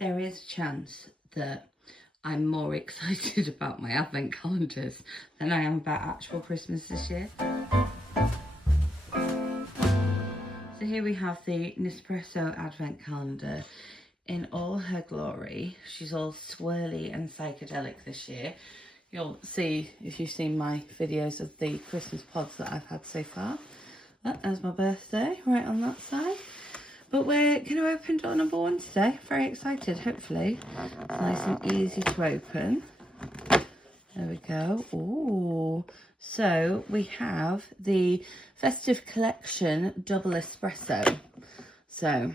there is a chance that I'm more excited about my advent calendars than I am about actual Christmas this year. So here we have the Nespresso advent calendar in all her glory. She's all swirly and psychedelic this year. You'll see if you've seen my videos of the Christmas pods that I've had so far. There's my birthday right on that side. But we're going to open door number 1 today. Very excited, hopefully. It's nice and easy to open. There we go. Ooh. So we have the Festive Collection Double Espresso. So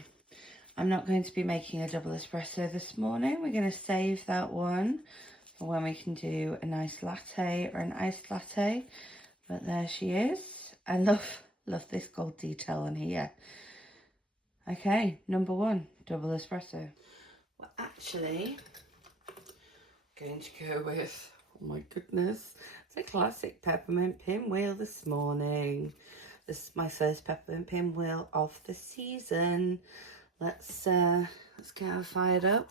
I'm not going to be making a double espresso this morning. We're going to save that one for when we can do a nice latte or an iced latte. But there she is. I love this gold detail on here. Okay, number 1, double espresso. We're actually going to go with, oh my goodness, it's a classic peppermint pinwheel this morning. This is my first peppermint pinwheel of the season. Let's get her fired up.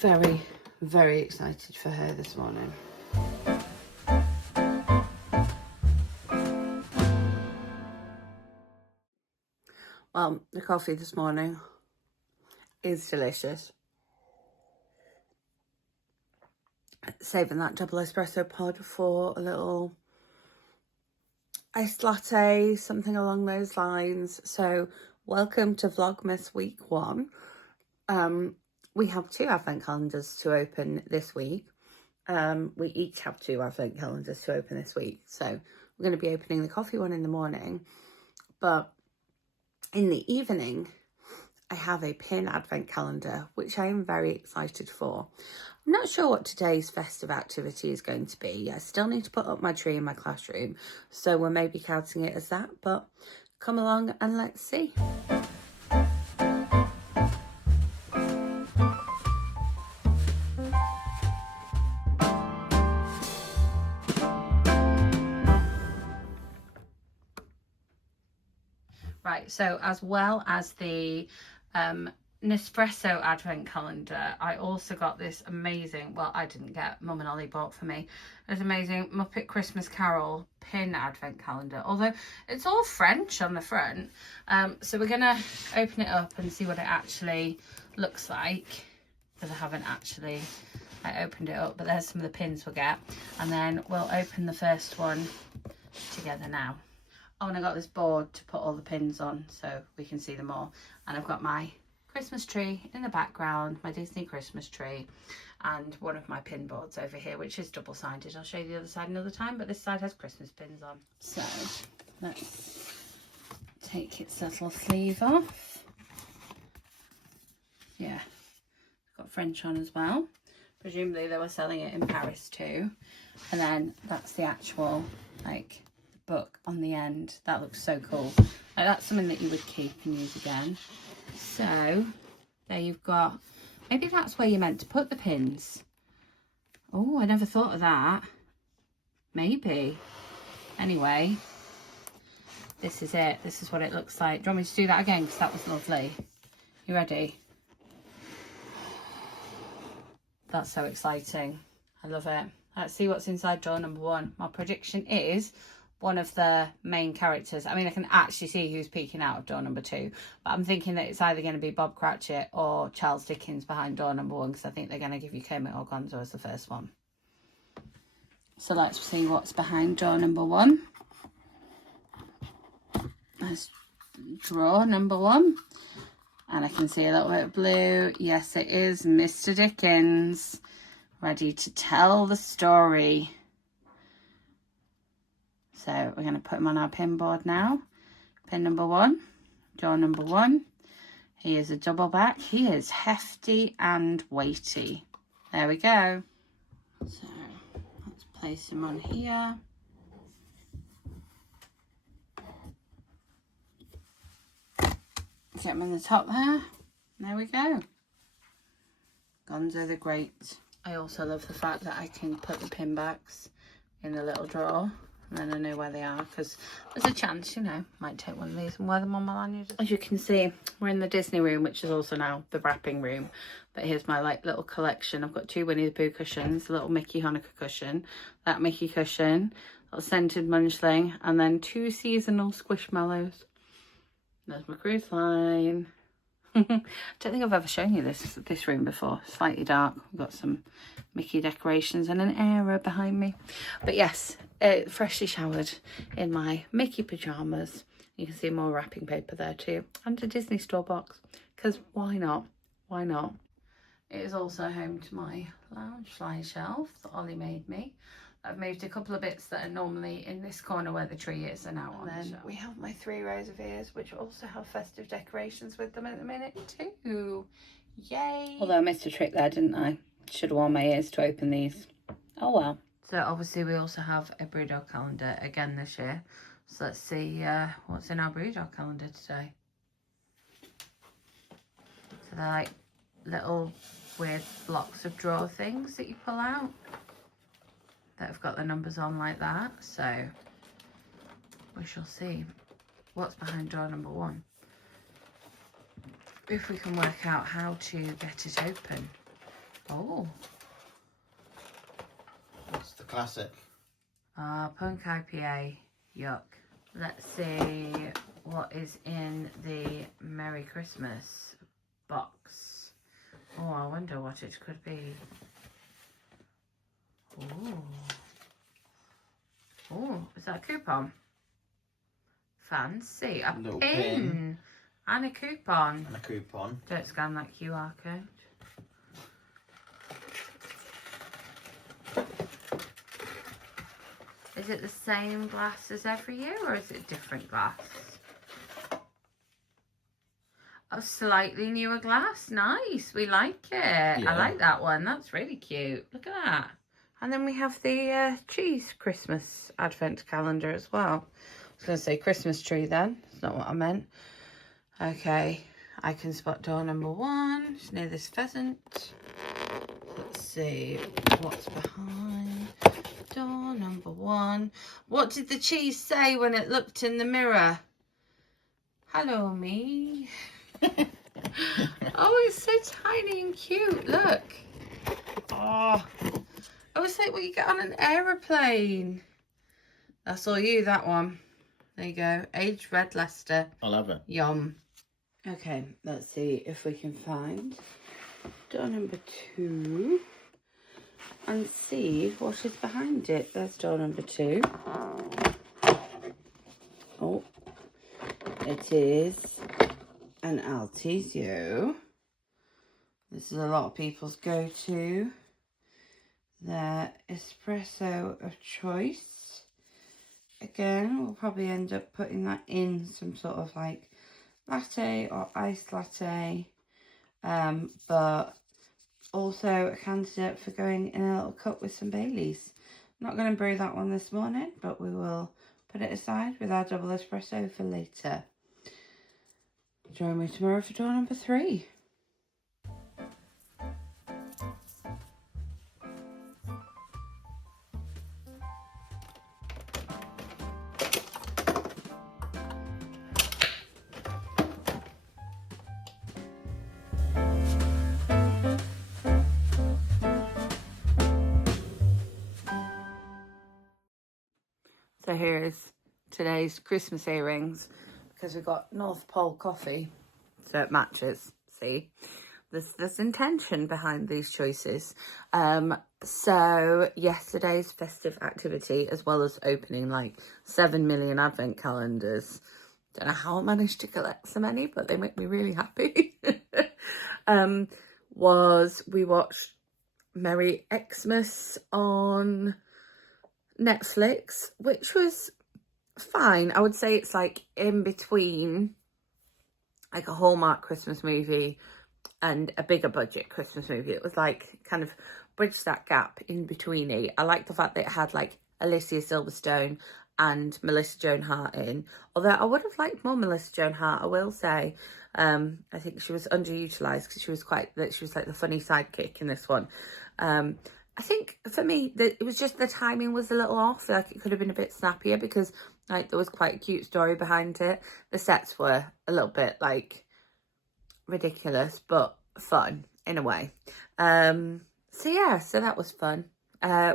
Very, very excited for her this morning. Well, the coffee this morning is delicious. Saving that double espresso pod for a little iced latte, something along those lines. So welcome to Vlogmas week 1. We have 2 advent calendars to open this week. We each have 2 advent calendars to open this week. So we're going to be opening the coffee one in the morning, but in the evening, I have a pin advent calendar, which I am very excited for. I'm not sure what today's festive activity is going to be. I still need to put up my tree in my classroom, so we're maybe counting it as that, but come along and let's see. Right, so as well as the Nespresso advent calendar, I also got this amazing, well, I didn't get, Mum and Ollie bought for me, this amazing Muppet Christmas Carol pin advent calendar, although it's all French on the front. So we're going to open it up and see what it actually looks like, because I haven't actually opened it up, but there's some of the pins we'll get, and then we'll open the first one together now. Oh, and I got this board to put all the pins on so we can see them all. And I've got my Christmas tree in the background, my Disney Christmas tree, and one of my pin boards over here, which is double-sided. I'll show you the other side another time, but this side has Christmas pins on. So let's take its little sleeve off. Yeah, it's got French on as well. Presumably they were selling it in Paris too. And then that's the actual, like, book on the end. That looks so cool. Like, that's something that you would keep and use again. So there you've got, maybe that's where you're meant to put the pins. Oh, I never thought of that. Maybe. Anyway, this is it. This is what it looks like. Do you want me to do that again? Because that was lovely. You ready? That's so exciting. I love it. Let's see what's inside door number 1. My prediction is one of the main characters. I mean, I can actually see who's peeking out of door number 2, but I'm thinking that it's either going to be Bob Cratchit or Charles Dickens behind door number 1, because I think they're going to give you Kermit or Gonzo as the first one. So let's see what's behind door number 1. Let's draw number 1, and I can see a little bit of blue. Yes, it is Mr. Dickens, ready to tell the story. So we're going to put him on our pin board now. Pin number 1, door number 1. He is a double back. He is hefty and weighty. There we go. So let's place him on here. Get him in the top there. There we go. Gonzo the Great. I also love the fact that I can put the pin backs in the little drawer. and then I know where they are, because there's a chance, you know, might take one of these and wear them on my lanyard. As you can see, we're in the Disney room, which is also now the wrapping room. But here's my like little collection. I've got 2 Winnie the Pooh cushions, a little Mickey Hanukkah cushion, that Mickey cushion, a little scented munchling, and then 2 seasonal squishmallows. There's my cruise line. I don't think I've ever shown you this room before. Slightly dark. We've got some Mickey decorations and an era behind me. But yes, freshly showered in my Mickey pyjamas. You can see more wrapping paper there too. And a Disney store box. Because why not? Why not? It is also home to my lounge slide shelf that Ollie made me. I've moved a couple of bits that are normally in this corner where the tree is and now on the shelf. We have my 3 rows of ears, which also have festive decorations with them at the minute too. Yay! Although I missed a trick there, didn't I? Should have worn my ears to open these. Oh well. So obviously we also have a Brewdog calendar again this year. So let's see what's in our Brewdog calendar today. So they're like little weird blocks of drawer things that you pull out that have got the numbers on like that. So we shall see what's behind door number 1. If we can work out how to get it open. Oh. That's the classic. Punk IPA. Yuck. Let's see what is in the Merry Christmas box. Oh, I wonder what it could be. Oh. Oh, is that a coupon? Fancy. A Little pin. pin. And a coupon. And a coupon. Don't scan that QR code. Is it the same glass as every year, or is it different glass? A slightly newer glass. Nice. We like it. Yeah. I like that one. That's really cute. Look at that. And then we have the cheese Christmas advent calendar as well. I was going to say Christmas tree then. That's not what I meant. Okay. I can spot door number 1. It's near this pheasant. Let's see what's behind door number 1. What did the cheese say when it looked in the mirror? Hello, me. Oh, it's so tiny and cute. Look. Oh, I was like what you get on an aeroplane. That's all you, that one. There you go. Aged Red Leicester. I'll have it. Yum. Okay, let's see if we can find door number 2 and see what is behind it. There's door number 2. Oh, it is an Altesio. This is a lot of people's go-to. Their espresso of choice. Again, we'll probably end up putting that in some sort of like latte or iced latte. But also a candidate for going in a little cup with some Baileys. I'm not going to brew that one this morning, but we will put it aside with our double espresso for later. Join me tomorrow for door number 3. So here's today's Christmas earrings, because we've got North Pole coffee, so it matches. See, there's intention behind these choices. So yesterday's festive activity, as well as opening like 7 million advent calendars, don't know how I managed to collect so many, but they make me really happy. Was we watched Merry Xmas on Netflix, which was fine. I would say it's like in between like a Hallmark Christmas movie and a bigger budget Christmas movie. It was like kind of bridged that gap in between it. I like the fact that it had like Alicia Silverstone and Melissa Joan Hart in, although I would have liked more Melissa Joan Hart, I will say. I think she was underutilized because she was like the funny sidekick in this one. I think for me, it was just the timing was a little off. Like it could have been a bit snappier because like there was quite a cute story behind it. The sets were a little bit like ridiculous, but fun in a way. So yeah, so that was fun.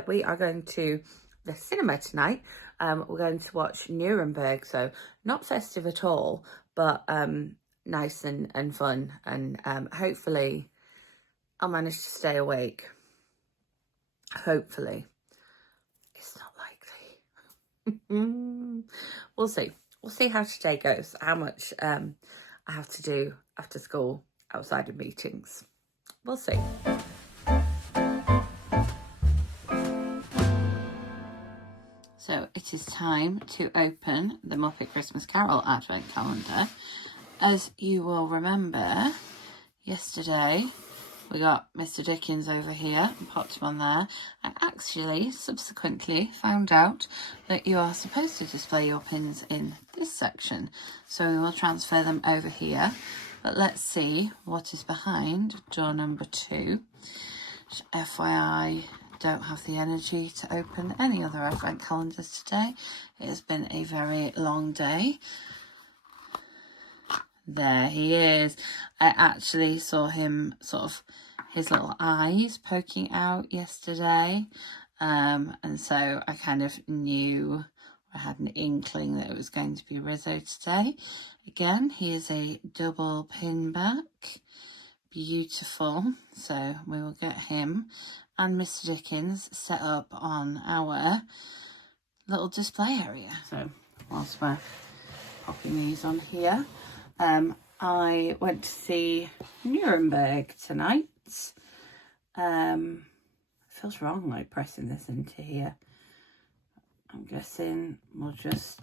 We are going to the cinema tonight. We're going to watch Nuremberg, so not festive at all, but nice and fun, and hopefully I'll manage to stay awake. Hopefully. It's not likely. We'll see. We'll see how today goes, how much I have to do after school outside of meetings. We'll see. So it is time to open the Muppet Christmas Carol Advent Calendar. As you will remember, yesterday we got Mr. Dickens over here and popped him on there. I actually subsequently found out that you are supposed to display your pins in this section. So we will transfer them over here. But let's see what is behind door number 2. FYI, don't have the energy to open any other advent calendars today. It has been a very long day. There he is. I actually saw him sort of his little eyes poking out yesterday. And so I kind of knew, I had an inkling that it was going to be Rizzo today. Again, he is a double pin back. Beautiful. So we will get him and Mr. Dickens set up on our little display area. So whilst we're popping these on here, I went to see Nuremberg tonight. It feels wrong like pressing this into here. I'm guessing we'll just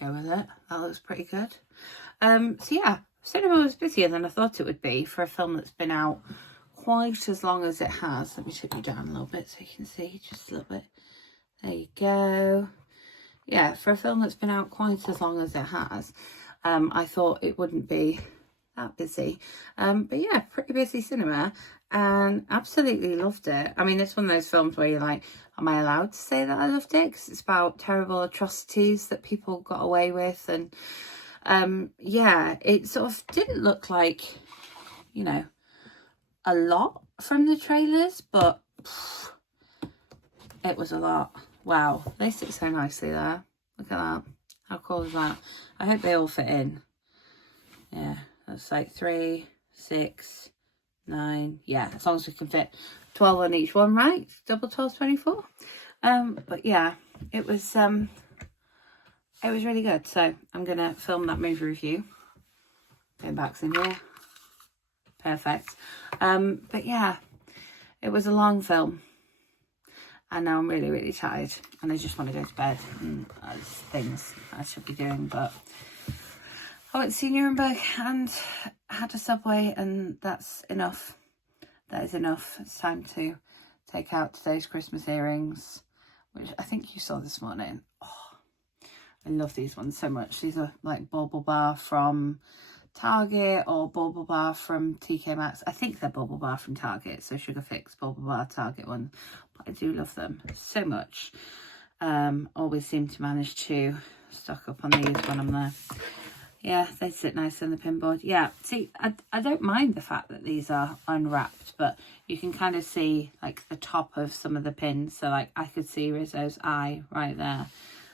go with it. That looks pretty good. So yeah, cinema was busier than I thought it would be for a film that's been out quite as long as it has. Let me tip you down a little bit so you can see just a little bit. There you go. Yeah, for a film that's been out quite as long as it has, I thought it wouldn't be that busy. But yeah, pretty busy cinema, and absolutely loved it. I mean, it's one of those films where you're like, am I allowed to say that I loved it? Because it's about terrible atrocities that people got away with. And yeah, it sort of didn't look like, you know, a lot from the trailers, but it was a lot. Wow, they sit so nicely there. Look at that. How cool is that? I hope they all fit in. Yeah, that's like 3, 6, 9. Yeah, as long as we can fit 12 on each one, right? Double 12's 24. But yeah, it was really good. So I'm gonna film that movie review. Going back in here. Perfect. But yeah, it was a long film. And now I'm really, really tired. And I just want to go to bed. And there's things I should be doing. But I went to see Nuremberg and had a Subway. And that's enough. That is enough. It's time to take out today's Christmas earrings, which I think you saw this morning. Oh, I love these ones so much. These are like Bauble Bar from Target or Bauble Bar from TK Maxx. I think they're Bauble Bar from Target, so Sugar Fix Bauble Bar Target one. But I do love them so much. Always seem to manage to stock up on these when I'm there. Yeah, they sit nice on the pinboard. Yeah, see, I don't mind the fact that these are unwrapped, but you can kind of see like the top of some of the pins. So like I could see Rizzo's eye right there.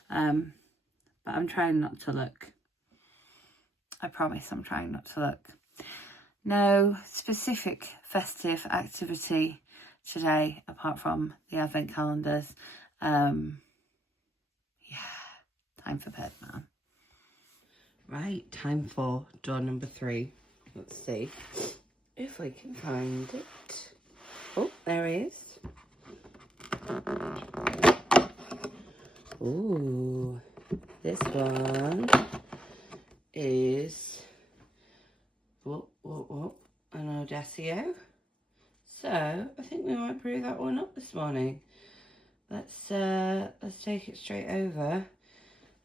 But I'm trying not to look. I promise I'm trying not to look. No specific festive activity today apart from the advent calendars. Yeah, time for bed, man. Right, time for door number 3. Let's see if we can find it. Oh, there he is. Ooh, this one is an Audacio. So I think we might brew that one up this morning. Let's take it straight over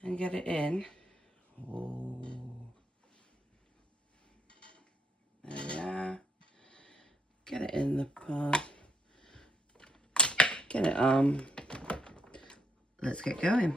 and get it in. Oh, there we are. Get it in the pod. Get it on. Let's get going.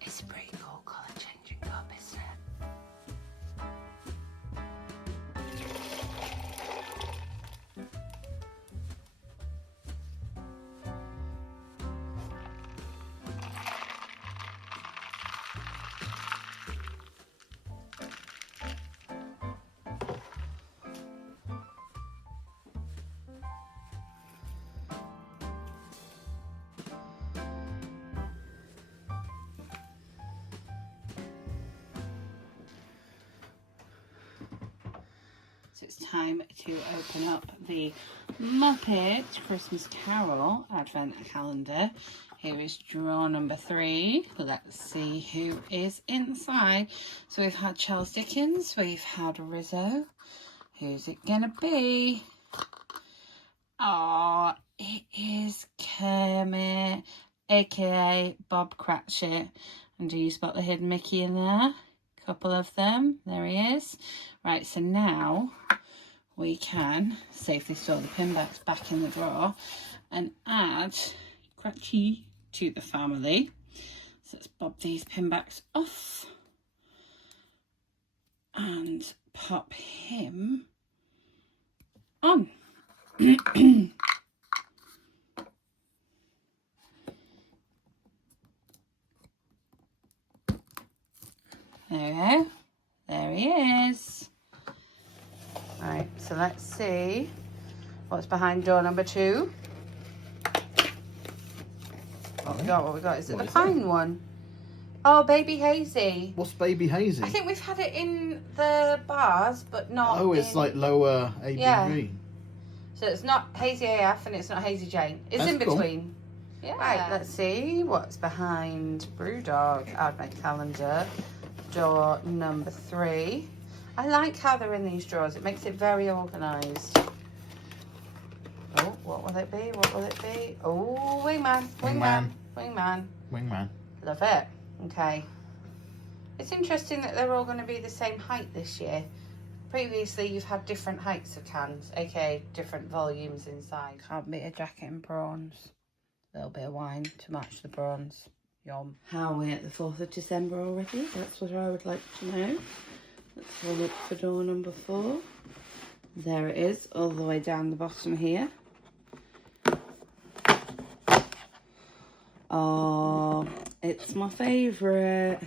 It's a pretty cool colour changing cup, isn't it? So it's time to open up the Muppet Christmas Carol Advent Calendar. Here is drawer number 3. Let's see who is inside. So we've had Charles Dickens, we've had Rizzo. Who's it gonna be? Oh, it is Kermit, aka Bob Cratchit. And do you spot the hidden Mickey in there? Couple of them. There he is. Right, so now we can safely store the pin backs back in the drawer and add Cratchy to the family. So let's bob these pin backs off and pop him on. There we go. There he is. Right, so let's see what's behind door number 2. What we got? Is it the pine one? Oh, Baby Hazy. What's Baby Hazy? I think we've had it in the bars, but not. Oh, it's like lower ABV. Yeah. So it's not Hazy AF and it's not Hazy Jane. It's That's in cool. between. Yeah. Right, let's see what's behind Brewdog Advent Calendar, door number 3. I like how they're in these drawers. It makes it very organised. Oh, what will it be? What will it be? Oh, Wingman. Wingman. Wingman. Wingman. Love it. Okay. It's interesting that they're all going to be the same height this year. Previously, you've had different heights of cans, aka different volumes inside. Can't beat a jacket and prawns. A little bit of wine to match the prawns. Yum. How are we at the 4th of December already? That's what I would like to know. Let's have a look for door number 4. There it is, all the way down the bottom here. Oh, it's my favourite.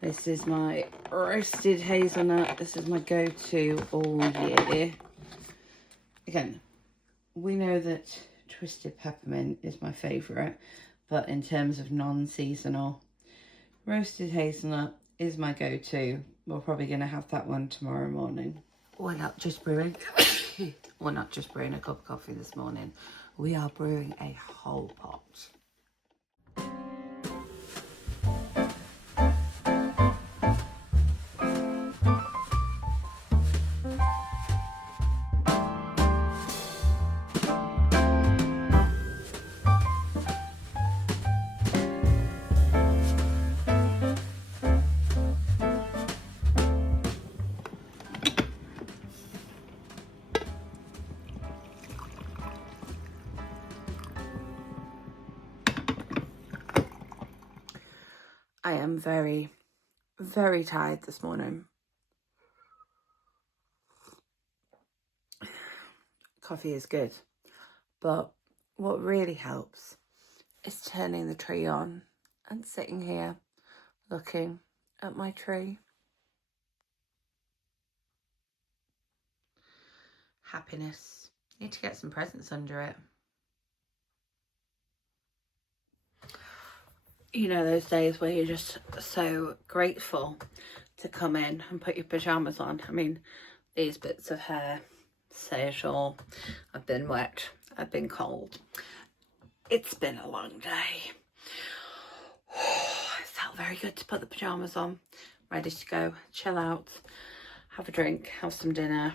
This is my roasted hazelnut. This is my go-to all year. Again, we know that twisted peppermint is my favourite, but in terms of non-seasonal, roasted hazelnut is my go-to. We're probably going to have that one tomorrow morning. We're not just brewing. We're not just brewing a cup of coffee this morning. We are brewing a whole pot. I am very, very tired this morning. Coffee is good, but what really helps is turning the tree on and sitting here looking at my tree. Happiness. Need to get some presents under it. You know, those days where you're just so grateful to come in and put your pyjamas on. I mean, these bits of hair say it all. I've been wet, I've been cold. It's been a long day. It felt very good to put the pyjamas on, ready to go, chill out, have a drink, have some dinner,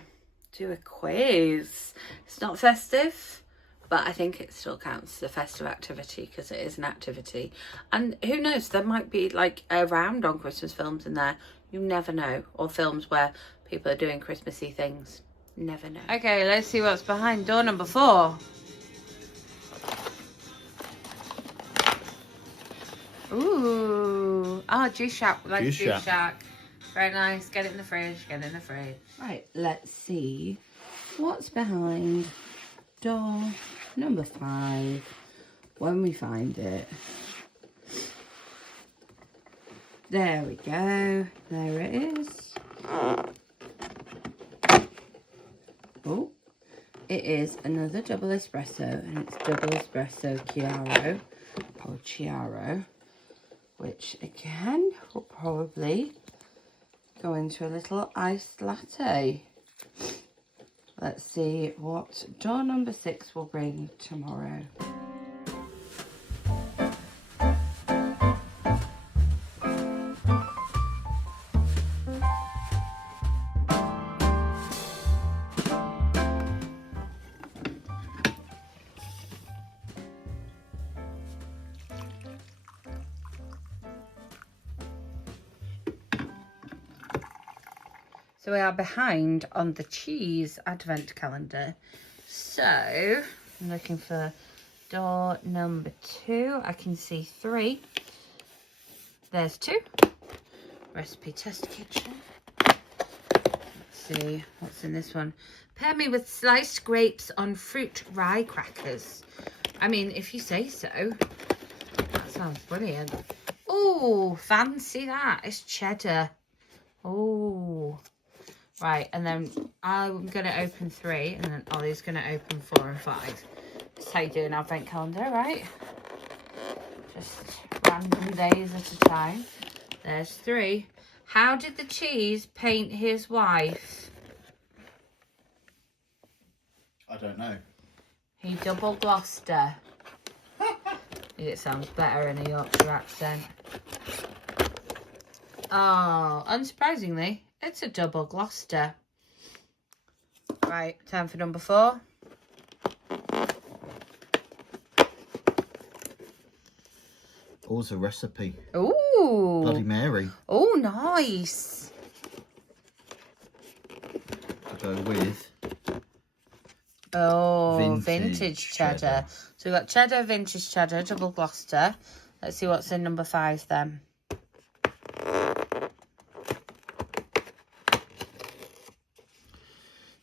do a quiz. It's not festive, but I think it still counts as a festive activity because it is an activity. And who knows, there might be like a round on Christmas films in there. You never know. Or films where people are doing Christmassy things. Never know. Okay, let's see what's behind door number 4. Ooh. Oh, juice shack. Like juice shack. Very nice. Get it in the fridge. Get it in the fridge. Right, let's see what's behind door number 5 when we find it. There we go. There it is. Oh, it is another double espresso, and it's double espresso Chiaro or Chiaro, which again will probably go into a little iced latte. Let's see what door number 6 will bring tomorrow. So we are behind on the cheese advent calendar. So I'm looking for door number 2. I can see 3. There's 2. Recipe test kitchen. Let's see what's in this one. Pair me with sliced grapes on fruit rye crackers. I mean, if you say so. That sounds brilliant. Oh, fancy that. It's cheddar. Oh. Right, and then I'm going to open 3, and then Ollie's going to open 4 and 5. That's how you do an advent calendar, right? Just random days at a time. There's 3. How did the cheese paint his wife? I don't know. He double glossed her. It sounds better in a Yorkshire accent. Oh, unsurprisingly, it's a double Gloucester. Right, time for number 4. Pause a recipe. Ooh. Bloody Mary. Oh, nice. To go with. Oh, vintage cheddar. So we've got cheddar, vintage cheddar, double Gloucester. Let's see what's in number 5 then.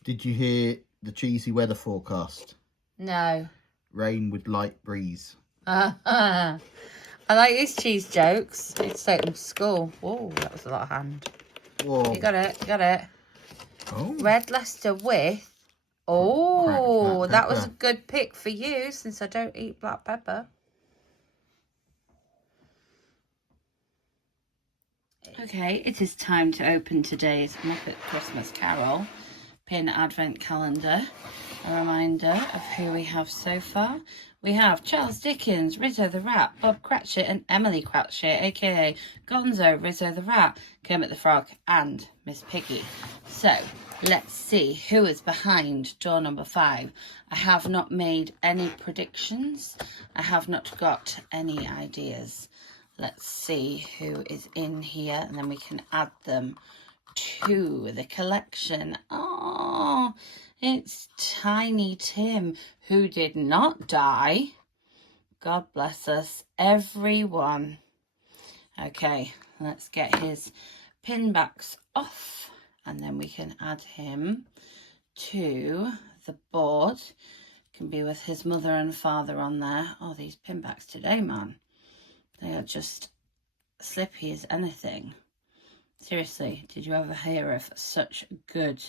Did you hear the cheesy weather forecast? No. Rain with light breeze. I like these cheese jokes. I need to take them to school. Whoa, that was a lot of hand. Whoa. You got it, you got it. Oh. Red Leicester with... Oh, black that was a pepper. good pick for you since I don't eat black pepper. Okay, it is time to open today's Muppet Christmas Carol pin advent calendar. A reminder of who we have so far. We have Charles Dickens, Rizzo the Rat, Bob Cratchit and Emily Cratchit, aka Gonzo, Rizzo the Rat, Kermit the Frog and Miss Piggy. So, let's see who is behind door number 5. I have not made any predictions. I have not got any ideas. Let's see who is in here and then we can add them to the collection. Oh, it's Tiny Tim, who did not die. God bless us, everyone. Okay, let's get his pin backs off and then we can add him to the board. Can be with his mother and father on there. Oh, these pin backs today, man. They are just slippy as anything. Seriously, did you ever hear of such good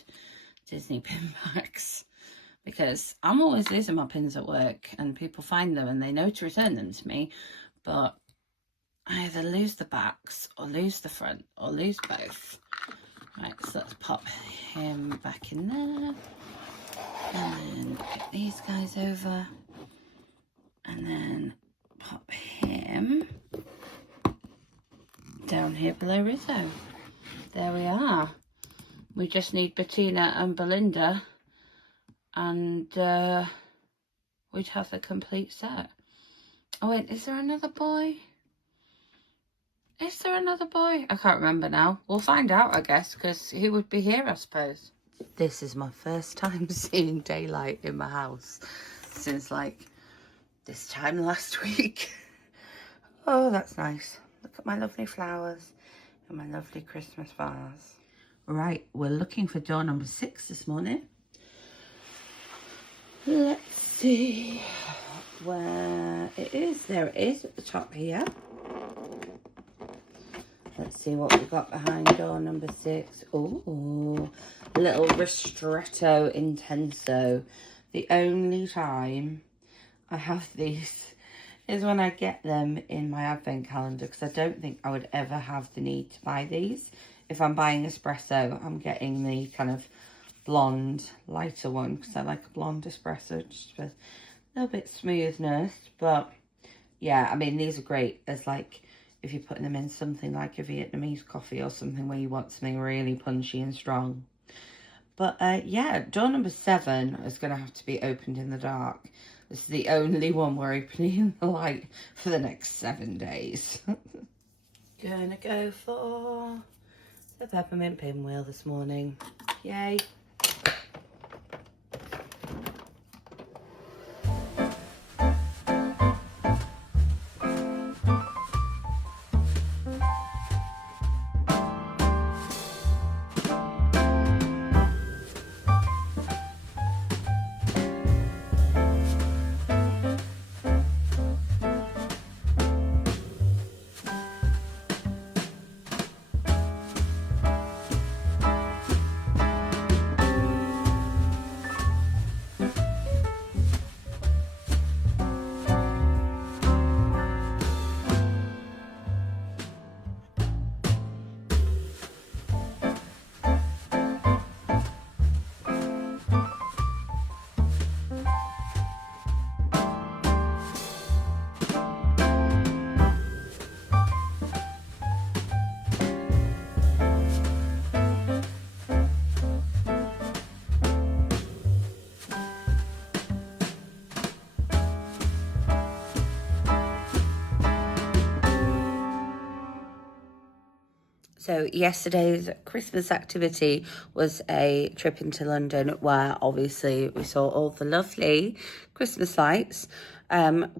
Disney pin backs? Because I'm always losing my pins at work and people find them and they know to return them to me, but I either lose the backs or lose the front or lose both. Right, so let's pop him back in there and then get these guys over and then pop him down here below Rizzo. There we are. We just need Bettina and Belinda, and we'd have the complete set. Oh wait, is there another boy? Is there another boy? I can't remember now. We'll find out, I guess, because he would be here, I suppose. This is my first time seeing daylight in my house since like this time last week. Oh, that's nice. Look at my lovely flowers and my lovely Christmas vase. Right, we're looking for door number 6 this morning. Let's see where it is. There it is at the top here. Let's see what we've got behind door number 6. Oh, little Ristretto Intenso. The only time I have these is when I get them in my advent calendar, because I don't think I would ever have the need to buy these. If I'm buying espresso, I'm getting the kind of blonde, lighter one, because I like a blonde espresso, just for a little bit smoothness. But yeah, I mean, these are great as like, if you're putting them in something like a Vietnamese coffee or something where you want something really punchy and strong. But yeah, door number 7 is going to have to be opened in the dark. This is the only one we're opening in the light for the next 7 days. Gonna go for the peppermint pinwheel this morning. Yay. So yesterday's Christmas activity was a trip into London, where obviously we saw all the lovely Christmas lights.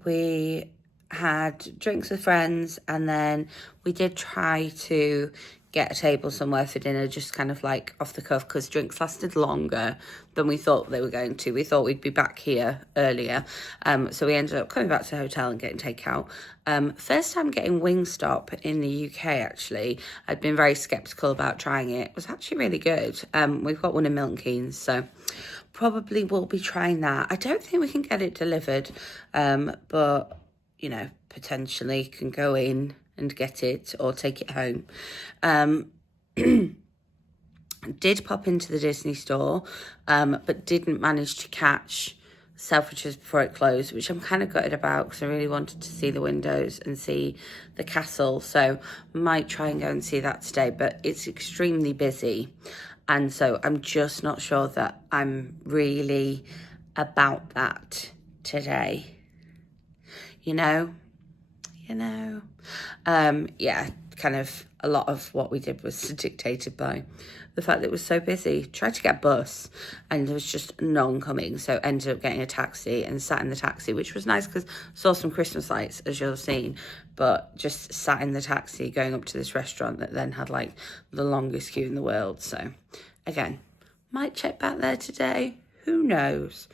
We had drinks with friends, and then we did try to get a table somewhere for dinner, just kind of like off the cuff, because drinks lasted longer than we thought they were going to. We thought we'd be back here earlier. So we ended up coming back to the hotel and getting takeout. First time getting Wingstop in the UK, actually. I'd been very sceptical about trying it. It was actually really good. We've got one in Milton Keynes, so probably we'll be trying that. I don't think we can get it delivered, but, you know, potentially can go in and get it or take it home. Did pop into the Disney store, but didn't manage to catch Selfridges before it closed, which I'm kind of gutted about, because I really wanted to see the windows and see the castle. So might try and go and see that today, but it's extremely busy, and so I'm just not sure that I'm really about that today. Yeah, kind of a lot of what we did was dictated by the fact that it was so busy. Tried to get a bus and there was just none coming, so ended up getting a taxi and sat in the taxi, which was nice because saw some Christmas lights, as you'll have seen, but just sat in the taxi going up to this restaurant that then had like the longest queue in the world. So again, might check back there today. Who knows?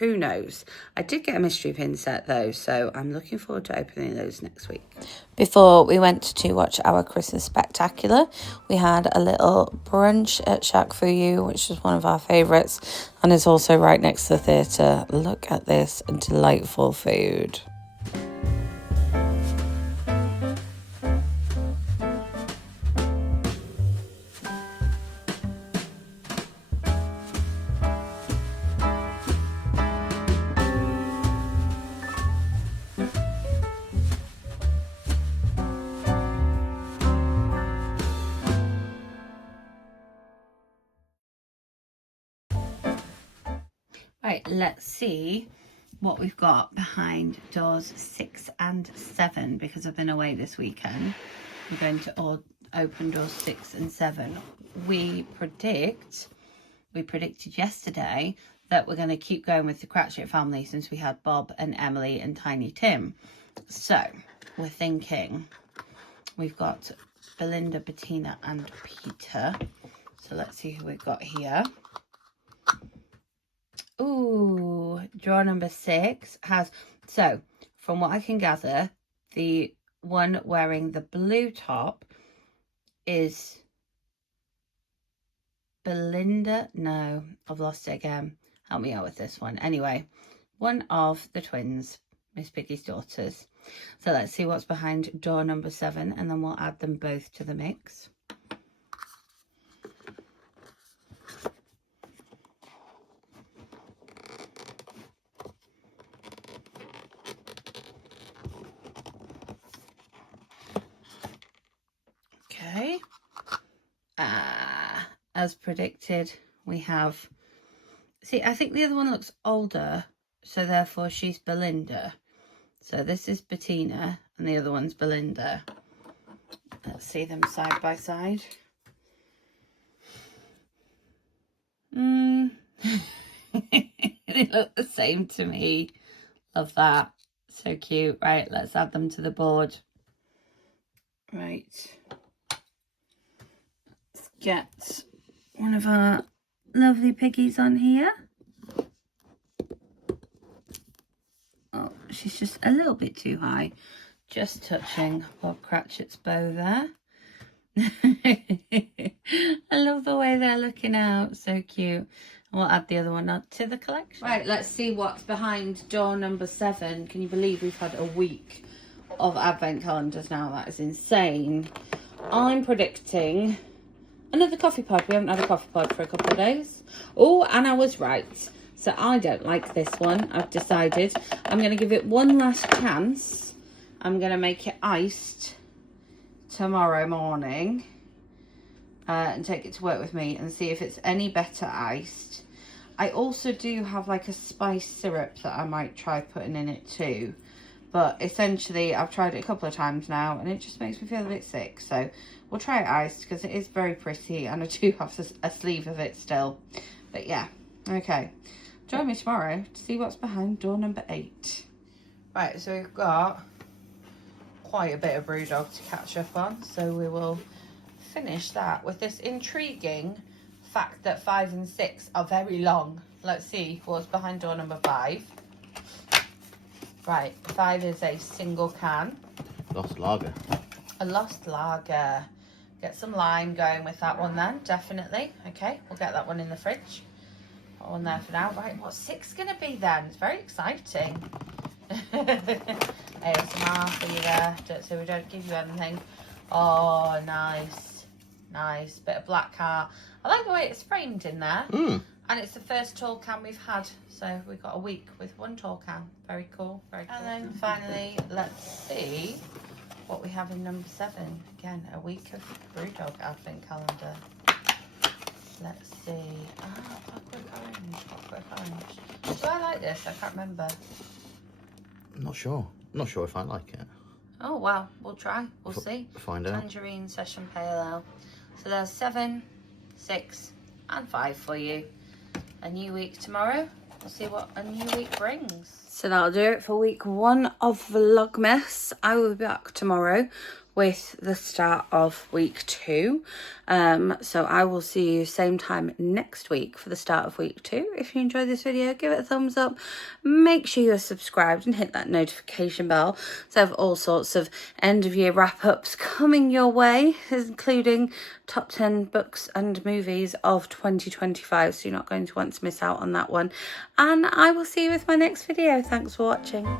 Who knows? I did get a mystery pin set though, so I'm looking forward to opening those next week. Before we went to watch our Christmas spectacular, we had a little brunch at Shack For You, which is one of our favourites, and it's also right next to the theatre. Look at this delightful food. Right, let's see what we've got behind doors 6 and 7 because I've been away this weekend. I'm going to open doors 6 and 7. We predicted yesterday that we're going to keep going with the Cratchit family since we had Bob and Emily and Tiny Tim. So we're thinking we've got Belinda, Bettina and Peter. So let's see who we've got here. Ooh, drawer number 6 has, so from what I can gather, the one wearing the blue top is Belinda. No, I've lost it again. Help me out with this one. Anyway, one of the twins, Miss Piggy's daughters. So let's see what's behind door number 7 and then we'll add them both to the mix. Okay. As predicted, we have... See, I think the other one looks older, so therefore she's Belinda. So this is Bettina and the other one's Belinda. Let's see them side by side. They look the same to me. Love that. So cute. Right, let's add them to the board. Right. Let's get one of our lovely piggies on here. Oh, she's just a little bit too high. Just touching Bob Cratchit's bow there. I love the way they're looking out. So cute. We'll add the other one up to the collection. Right, let's see what's behind door number 7. Can you believe we've had a week of advent calendars now? That is insane. I'm predicting another coffee pod. We haven't had a coffee pod for a couple of days. Oh, and I was right. So I don't like this one. I've decided I'm going to give it one last chance. I'm going to make it iced tomorrow morning and take it to work with me and see if it's any better iced. I also do have like a spice syrup that I might try putting in it too. But essentially I've tried it a couple of times now and it just makes me feel a bit sick. So we'll try it iced because it is very pretty and I do have a sleeve of it still. But yeah, okay. Join me tomorrow to see what's behind door number 8. Right, so we've got quite a bit of Brewdog to catch up on. So we will finish that with this intriguing fact that 5 and 6 are very long. Let's see what's behind door number 5. Right, 5 is a single can. Lost lager. A lost lager. Get some lime going with that one then, definitely. Okay, we'll get that one in the fridge. That one there for now. Right, what's 6 going to be then? It's very exciting. ASMR for you there, so we don't give you anything. Oh, nice. Nice. Bit of black heart. I like the way it's framed in there. And it's the first tall can we've had. So we've got a week with one tall can. Very cool. Very cool. And then finally, let's see what we have in number 7. Again, a week of Brewdog advent calendar. Let's see. Ah, clockwork orange. Do I like this? I can't remember. I'm not sure. I'm not sure if I like it. Oh, wow. We'll try. We'll see. Find out. Tangerine Session Pale Ale. So there's 7, 6 and 5 for you. A new week tomorrow. We'll see what a new week brings. So that'll do it for week 1 of Vlogmas. I will be back tomorrow with the start of week 2. So I will see you same time next week for the start of week 2. If you enjoyed this video, give it a thumbs up. Make sure you're subscribed and hit that notification bell. So I have all sorts of end of year wrap-ups coming your way, including top 10 books and movies of 2025. So you're not going to want to miss out on that one. And I will see you with my next video. Thanks for watching.